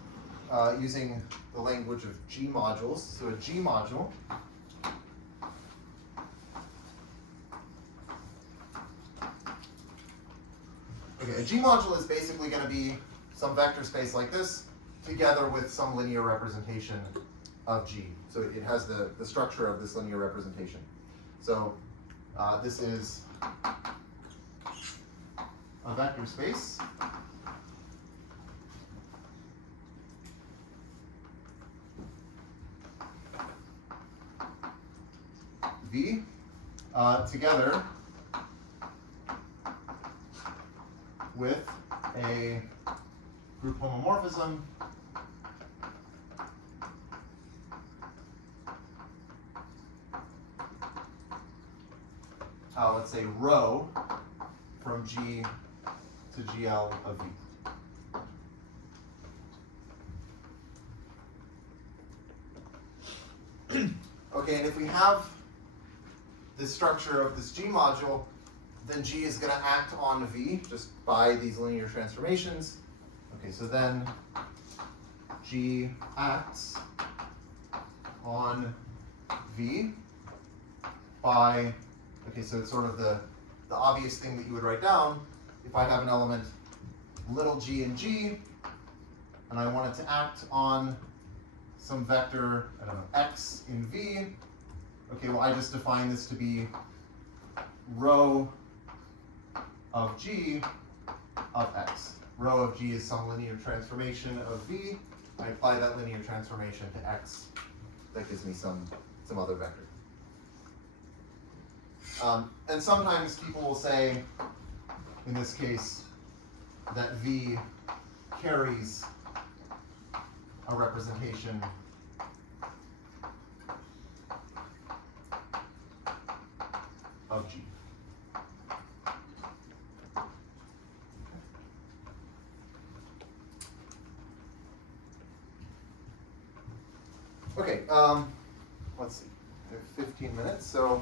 using the language of G modules. So a G module a G module is basically going to be some vector space like this together with some linear representation of G. So it has the structure of this linear representation. So this is a vector space V together with a group homomorphism let's say rho from G to GL of V. Okay, and if we have this structure of this G module, then G is going to act on V just by these linear transformations. Okay, so then G acts on V by, okay, so it's sort of the obvious thing that you would write down. If I have an element little g in G, and I want it to act on some vector, I don't know, x in V, okay, well I just define this to be rho of G of x. Rho of G is some linear transformation of V. I apply that linear transformation to x. That gives me some other vector. And sometimes people will say, in this case, that V carries a representation of G. Okay, let's see, we have 15 minutes, so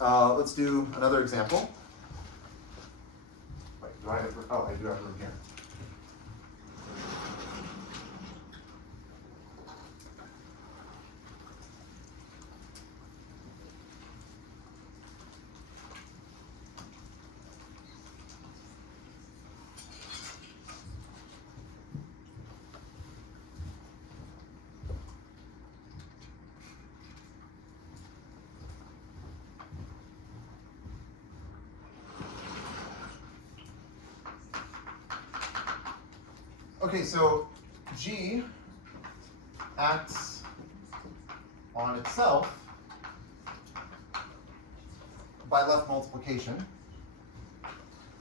let's do another example. Wait, do I have, oh, I do have room here. Okay, so G acts on itself by left multiplication.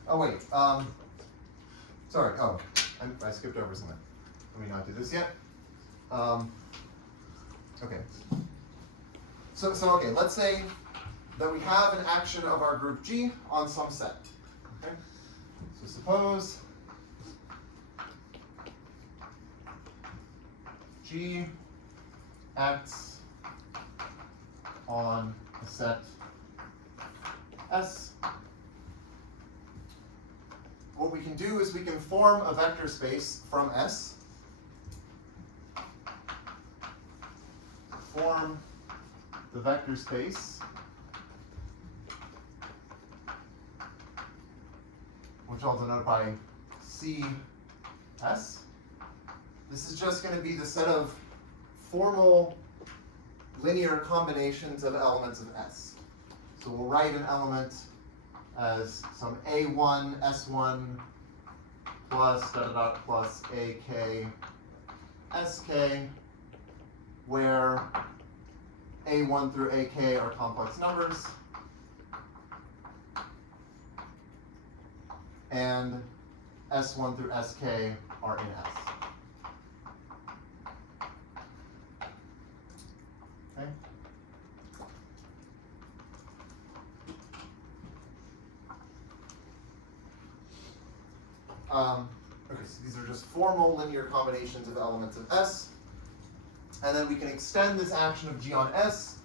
Oh wait, sorry, oh, I skipped over something. Let me not do this yet. Okay. So okay, let's say that we have an action of our group G on some set. Okay? So suppose G acts on a set S. What we can do is we can form a vector space from S. Form the vector space, which I'll denote by CS. This is just going to be the set of formal linear combinations of elements of S. So we'll write an element as some A1, S1 plus plus AK, SK, where A1 through AK are complex numbers, and S1 through SK are in S. Okay. Okay, so these are just formal linear combinations of elements of S. And then we can extend this action of G on S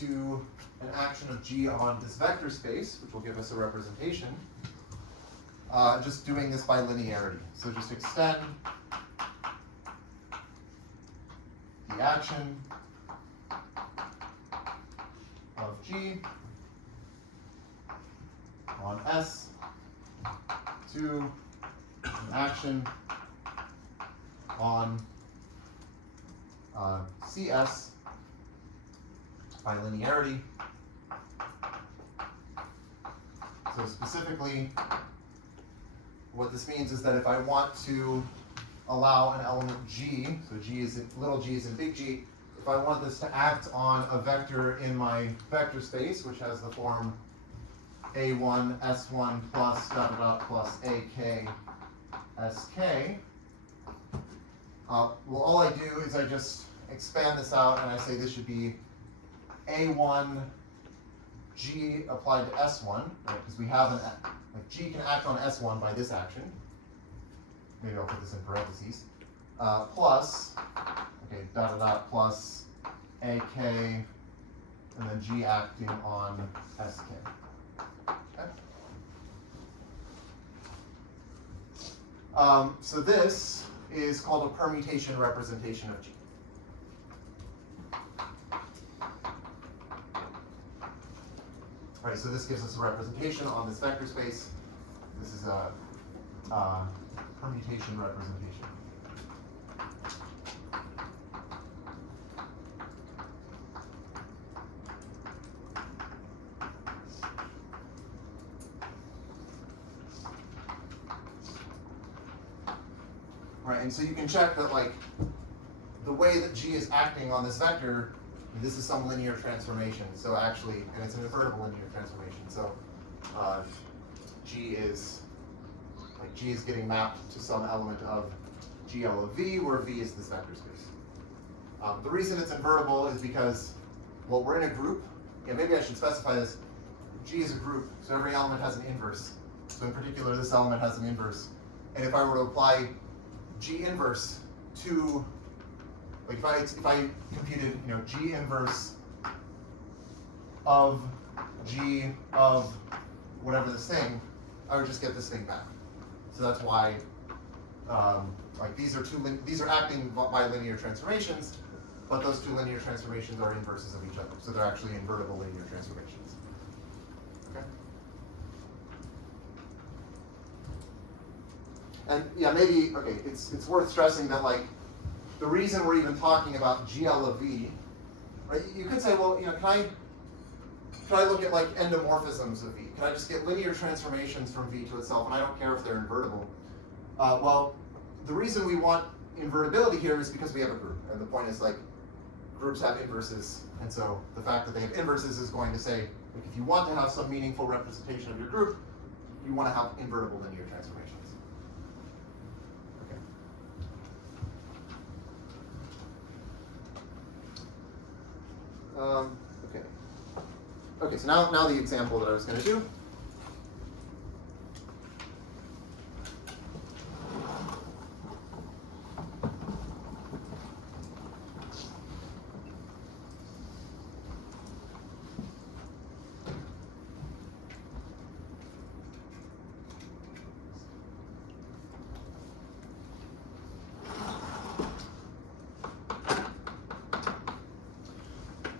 to an action of G on this vector space, which will give us a representation. Just doing this by linearity. So just extend the action of G on S to an action on CS by linearity. So specifically, what this means is that if I want to allow an element G, so G is in, little g is in big G, if I want this to act on a vector in my vector space, which has the form A1, S1 plus plus AK, SK, well, all I do is I just expand this out and I say this should be A1 G applied to S1, right? Because we have like G can act on S1 by this action. Maybe I'll put this in parentheses. Plus, okay, plus AK, and then G acting on SK. Okay. So this is called a permutation representation of G. Right, so this gives us a representation on this vector space. This is a permutation representation. Right, and so you can check that, like, the way that G is acting on this vector, this is some linear transformation. So actually, and it's an invertible linear transformation. So G is getting mapped to some element of GL of V, where V is this vector space. The reason it's invertible is because, well, we're in a group. Yeah, maybe I should specify this. G is a group, so every element has an inverse. So in particular, this element has an inverse. And if I were to apply G inverse to, like if I computed, G inverse of G of whatever this thing, I would just get this thing back. So that's why, like these are acting by linear transformations, but those two linear transformations are inverses of each other. So they're actually invertible linear transformations. Okay. And yeah, maybe, okay, it's worth stressing that, like, the reason we're even talking about GL of V, right? You could say, well, can I look at, like, endomorphisms of V? Can I just get linear transformations from V to itself, and I don't care if they're invertible? Well, the reason we want invertibility here is because we have a group, and the point is, like, groups have inverses, and so the fact that they have inverses is going to say, like, if you want to have some meaningful representation of your group, you want to have invertible linear transformations. Okay. Okay, so now the example that I was going to do.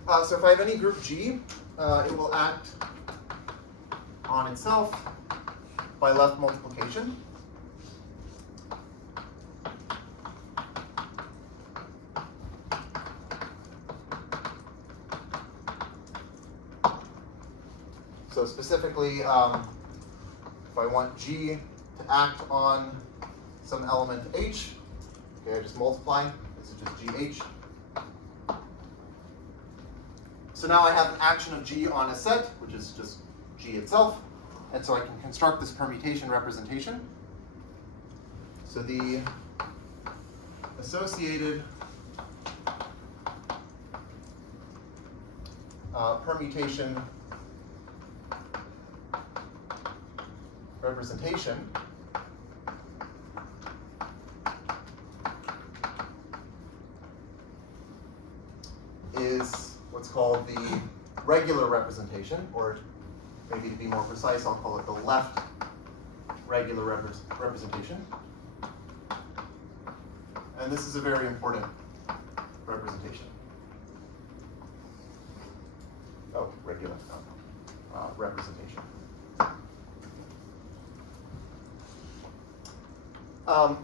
So if I have any group G, it will act on itself by left multiplication. So specifically, if I want G to act on some element H, okay, I just multiply. This is just GH. So now I have an action of G on a set, which is just G itself. And so I can construct this permutation representation. So the associated permutation representation is what's called the regular representation, or maybe to be more precise, I'll call it the left regular representation. And this is a very important representation. Oh, regular representation.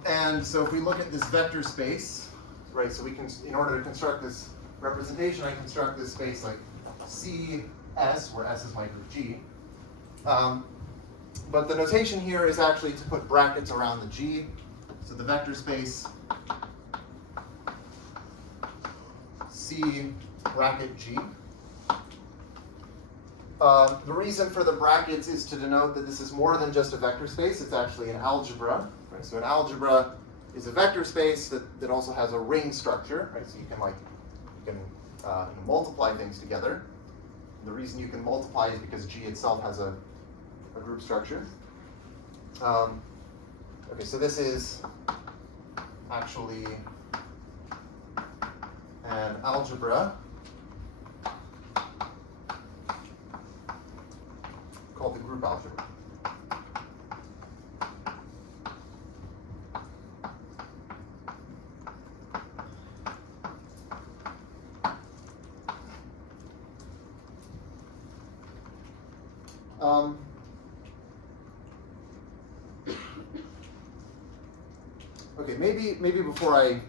And so if we look at this vector space, right, so we can, in order to construct this representation, I construct this space like CS, where S is my group G. But the notation here is actually to put brackets around the G. So the vector space C bracket G. The reason for the brackets is to denote that this is more than just a vector space. It's actually an algebra. Right? So an algebra is a vector space that also has a ring structure. Right? So you can multiply things together. And the reason you can multiply is because G itself has a group structure. Okay, so this is actually an algebra called the group algebra. Okay, maybe before I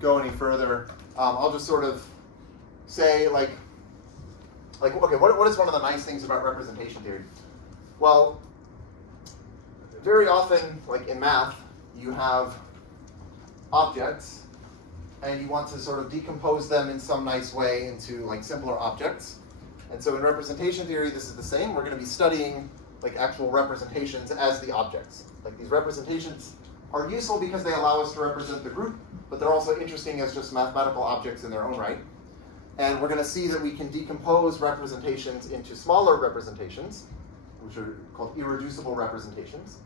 go any further, I'll just sort of say okay, what is one of the nice things about representation theory? Well, very often, like in math, you have objects, and you want to sort of decompose them in some nice way into like simpler objects. And so in representation theory, this is the same. We're going to be studying like actual representations as the objects. Like these representations are useful because they allow us to represent the group, but they're also interesting as just mathematical objects in their own right. And we're going to see that we can decompose representations into smaller representations, which are called irreducible representations.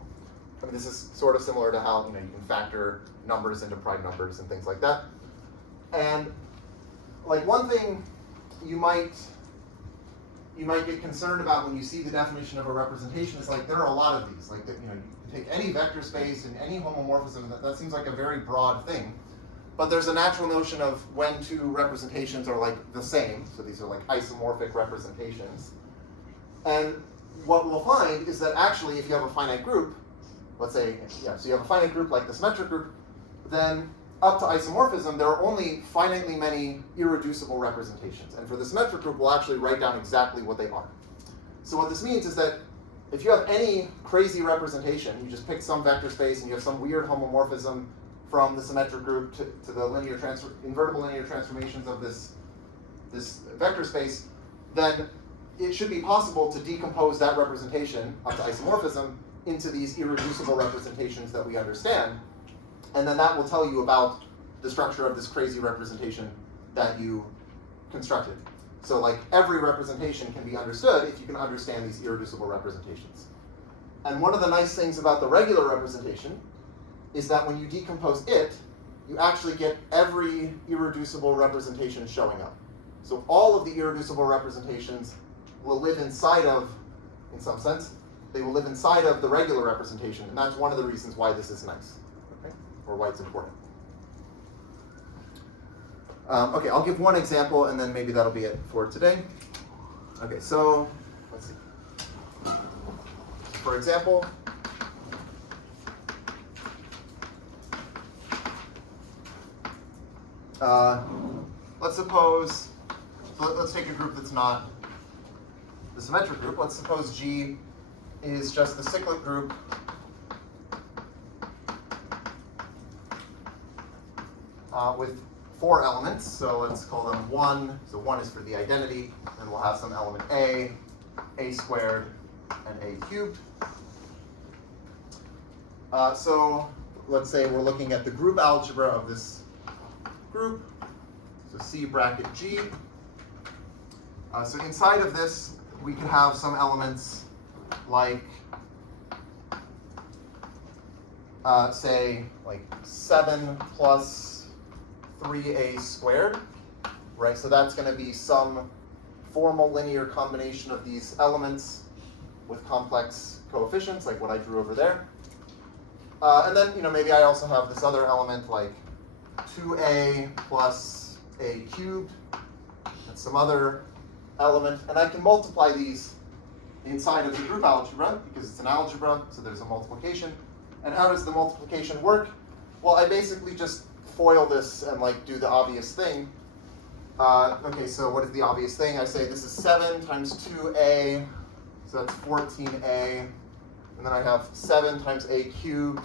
I mean, this is sort of similar to how you can factor numbers into prime numbers and things like that. And like one thing you might get concerned about when you see the definition of a representation is like there are a lot of these. Like you can take any vector space and any homomorphism. That seems like a very broad thing. But there's a natural notion of when two representations are like the same. So these are like isomorphic representations. And what we'll find is that actually if you have a finite group, let's say, so you have a finite group like the symmetric group, then up to isomorphism, there are only finitely many irreducible representations. And for the symmetric group, we'll actually write down exactly what they are. So what this means is that if you have any crazy representation, you just pick some vector space and you have some weird homomorphism from the symmetric group to the invertible linear transformations of this vector space, then it should be possible to decompose that representation up to isomorphism into these irreducible representations that we understand. And then that will tell you about the structure of this crazy representation that you constructed. So like every representation can be understood if you can understand these irreducible representations. And one of the nice things about the regular representation is that when you decompose it, you actually get every irreducible representation showing up. So all of the irreducible representations will live inside of, in some sense, they will live inside of the regular representation, and that's one of the reasons why this is nice, okay? Or why it's important. Okay, I'll give one example and then maybe that'll be it for today. Okay, so let's see. For example, let's suppose, let's take a group that's not the symmetric group. Let's suppose G is just the cyclic group with 4 elements. So let's call them 1. So 1 is for the identity, and we'll have some element A squared, and A cubed. So let's say we're looking at the group algebra of this group. So C bracket G. So inside of this, we could have some elements like, say, like 7 plus 3a squared, right? So that's going to be some formal linear combination of these elements with complex coefficients, like what I drew over there. And then, maybe I also have this other element like 2a plus a cubed, and some other element, and I can multiply these inside of the group algebra because it's an algebra, so there's a multiplication. And how does the multiplication work? Well, I basically just FOIL this and do the obvious thing. Okay, so what is the obvious thing? I say this is 7 times 2a, so that's 14a, and then I have 7 times a cubed,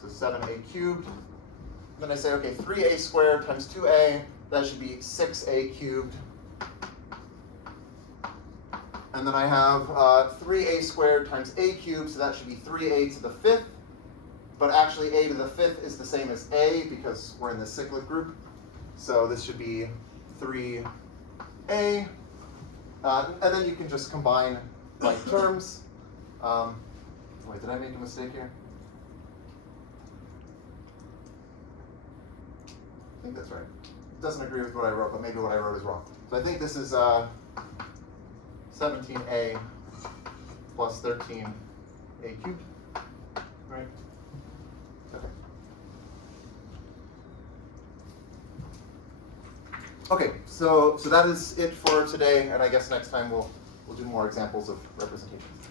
so 7a cubed. And then I say, okay, 3a squared times 2a, that should be 6a cubed. And then I have 3a squared times a cubed, so that should be 3a to the 5th. But actually a to the 5th is the same as a because we're in the cyclic group. So this should be 3a. And then you can just combine terms. Wait, did I make a mistake here? I think that's right. It doesn't agree with what I wrote, but maybe what I wrote is wrong. So I think this is 17a plus 13a cubed, right? Okay. Okay, so that is it for today, and I guess next time we'll do more examples of representations.